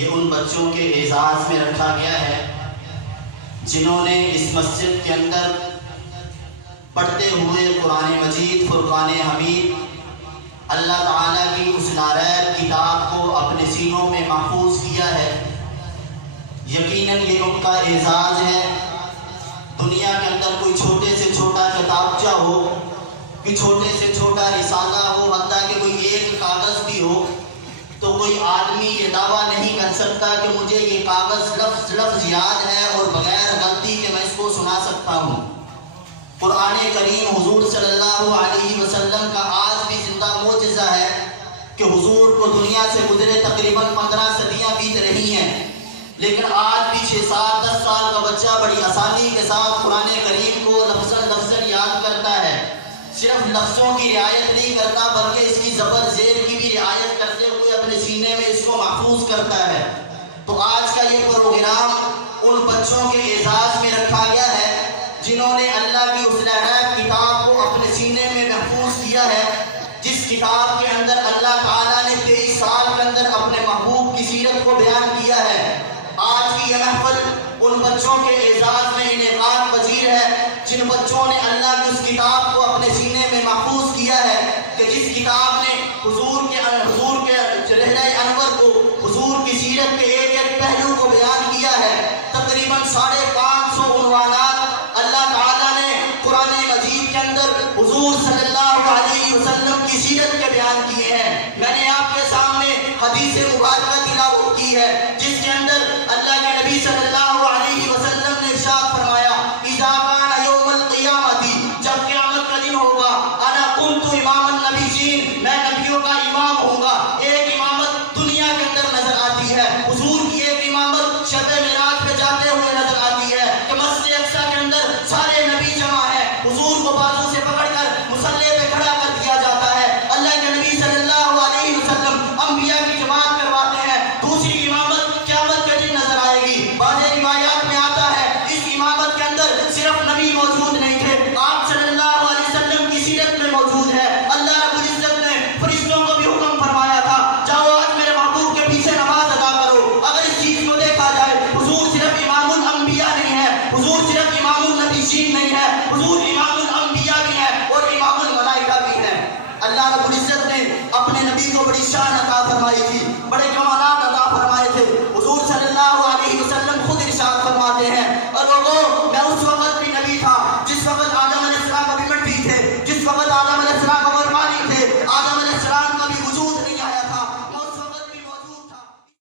یہ ان بچوں کے اعزاز میں رکھا گیا ہے جنہوں نے اس مسجد کے اندر پڑھتے ہوئے قرآن مجید فرقان حمید اللہ تعالیٰ کی اس ناریب کتاب کو اپنے سینوں میں محفوظ کیا ہے۔ یقیناً یہ ان کا اعزاز ہے۔ دنیا کے اندر کوئی چھوٹے سے چھوٹا کتابچہ ہو، کہ چھوٹے سے چھوٹا رسالہ ہو، حتیٰ کہ کوئی ایک کاغذ بھی ہو، تو کوئی آدمی یہ دعویٰ نہیں کر سکتا کہ مجھے یہ کاغذ لفظ لفظ یاد ہے اور بغیر غلطی کے میں اس کو سنا سکتا ہوں۔ قرآن کریم حضور صلی اللہ علیہ وسلم کا آج بھی زندہ معجزہ ہے کہ حضور کو دنیا سے گزرے تقریباً 15 صدیاں بیت رہی ہیں، لیکن آج بھی 6 7 10 سال کا بچہ بڑی آسانی کے ساتھ قرآن کریم کو لفظاً یاد کرتا ہے۔ صرف لفظوں کی رعایت نہیں کرتا بلکہ اس کی زبر زیر کی بھی رعایت کرتے ہوئے اپنے سینے میں اس کو محفوظ کرتا ہے۔ تو آج کا یہ پروگرام ان بچوں کے اعزاز میں رکھا گیا ہے جنہوں نے اللہ کی اس ناریب کتاب کو اپنے سینے میں محفوظ کیا ہے، جس کتاب کے اندر اللہ تعالیٰ نے 23 سال کے اندر اپنے محبوب کی سیرت کو بیان کیا ہے۔ آج کی یہ محفل ان بچوں کے اعزاز میں انعقاد پذیر ہے جن بچوں نے اللہ کی اس کتاب کو اپنے سینے میں محفوظ کیا ہے، کہ جس کتاب نے حضور کے چہرہ انور کو، حضور کی سیرت کے ایک ایک پہلو کو بیان کیا ہے۔ تقریباً 550 عنوانات اللہ تعالیٰ نے قرآن مجید کے اندر حضور صلی اللہ علیہ وسلم کی سیرت کے بیان کیے ہیں۔ میں نے آپ کے سامنے حدیث مبارکہ تلاوت کی ہے جس کے اندر اللہ کے نبی صلی اللہ علیہ وسلم نے ارشاد فرمایا، اذا کان یوم القیامۃ، جب قیامت کا دن ہوگا، انا کنت امام النبیین، میں نبیوں کا امام ہوں گا۔ ایک امامت دنیا کے اندر نظر آتی ہے، حضور کی